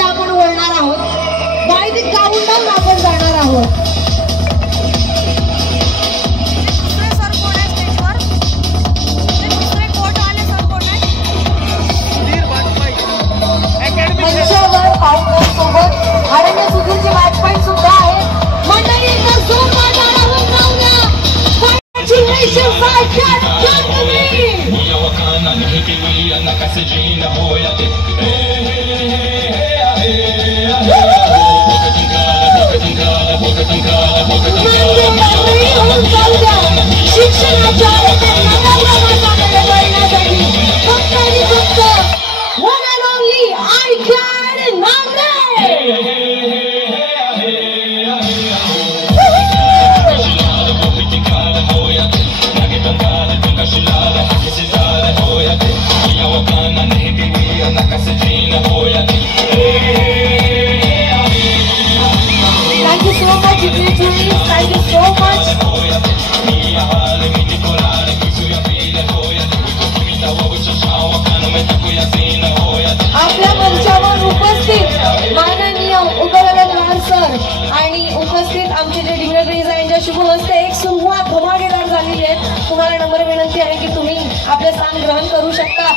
आपण वळणार आहोत. By the countdown आपण जाणार आहोत. मंचावर पाहुण्यांसोबत आदरणीय सुधीरजी वाजपेयी सुद्धा आहे. मंडळी एकदा जोरदार टाळ्या वाजवून द्या. Congratulations, शिक्षणाच्या वळण्यासाठी फक्त आणि फक्त one and only ICAD Nanded. Thank you so much, Jitendra. Thank you so much. आपल्या मंचावर उपस्थित माननीय उपविभागीय सर आणि उपस्थित आमचे जे डिग्नटरीज आहे यांच्या शुभ हस्ते एक सुरुवात धमाकेदार झालेली आहे. तुम्हाला नम्र विनंती आहे की तुम्ही आपले स्थान ग्रहण करू शकता.